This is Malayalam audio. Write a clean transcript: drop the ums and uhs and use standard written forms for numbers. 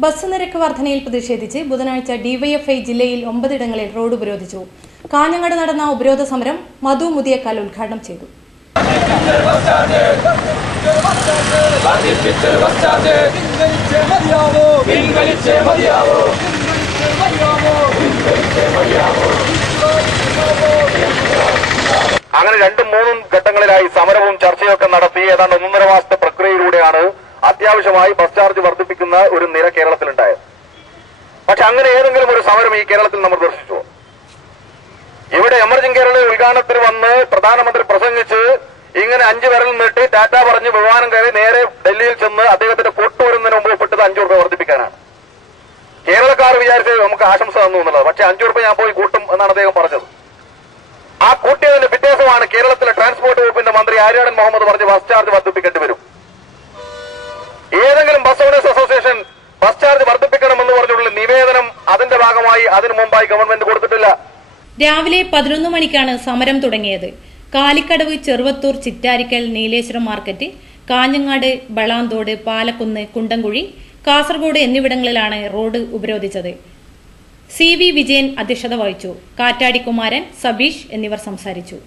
ബസ് നിരക്ക് വർധനയിൽ പ്രതിഷേധിച്ച് ബുധനാഴ്ച ഡിവൈഎഫ്ഐ ജില്ലയിൽ 9 ഇടങ്ങളിൽ റോഡ് ഉപരോധിച്ചു. കാഞ്ഞങ്ങാട് നടന്ന ഉപരോധ സമരം മധു മുതിയക്കാൽ ഉദ്ഘാടനം ചെയ്തു. അങ്ങനെ 2-3 ഘട്ടങ്ങളിലായി സമരവും ചർച്ചയൊക്കെ നടത്തി ഏതാണ്ട് 1.5 മാസത്തെ പ്രക്രിയയിലൂടെയാണ് അത്യാവശ്യമായി ബസ് ചാർജ് വർദ്ധിപ്പിക്കുന്ന ഒരു നിര കേരളത്തിലുണ്ടായത്. പക്ഷെ അങ്ങനെ ഏതെങ്കിലും ഒരു സമരം ഈ കേരളത്തിൽ നമ്മൾ ദർശിച്ചു? ഇവിടെ എമർജിംഗ് കേരള ഉദ്ഘാടനത്തിന് വന്ന് പ്രധാനമന്ത്രി പ്രസംഗിച്ച് ഇങ്ങനെ 5 വിരൽ നീട്ടി ടാറ്റ പറഞ്ഞ് വിമാനം കയറി നേരെ ഡൽഹിയിൽ ചെന്ന് അദ്ദേഹത്തിന്റെ പൊട്ട് വരുന്നതിന് മുമ്പ് പെട്ടത് 5 രൂപ വർദ്ധിപ്പിക്കാനാണ്. കേരളക്കാർ വിചാരിച്ച് നമുക്ക് ആശംസ തന്നു എന്നുള്ളത്. പക്ഷെ 5 രൂപ ഞാൻ പോയി കൂട്ടും എന്നാണ് അദ്ദേഹം പറഞ്ഞത്. ആ കൂട്ടിയതിന്റെ വ്യത്യാസമാണ് കേരളത്തിലെ ട്രാൻസ്പോർട്ട് വകുപ്പിന്റെ മന്ത്രി ആര്യാടൻ മുഹമ്മദ് പറഞ്ഞ് ബസ് ചാർജ് വർദ്ധിപ്പിക്കേണ്ടി വരും. ഏതെങ്കിലും bus owners association bus charge വർദ്ധിപ്പിക്കണമെന്ന് പറഞ്ഞുള്ള നിവേദനം അതിന്റെ ഭാഗമായി അതിനു മുമ്പായി ഗവൺമെന്റ് കൊടുത്തിട്ടില്ല. രാവിലെ 11 മണിക്കാണ് സമരം തുടങ്ങിയത്. കാലിക്കടവ്, ചെറുവത്തൂർ, ചിറ്റാരിക്കൽ, നീലേശ്വരം മാർക്കറ്റ്, കാഞ്ഞങ്ങാട്, ബളാന്തോട്, പാലക്കുന്ന്, കുണ്ടംകുഴി, കാസർഗോഡ് എന്നിവിടങ്ങളിലാണ് റോഡ് ഉപരോധിച്ചത്. CV വിജയൻ അധ്യക്ഷത വഹിച്ചു. കാറ്റാടി കുമാരൻ, സബീഷ് എന്നിവർ സംസാരിച്ചു.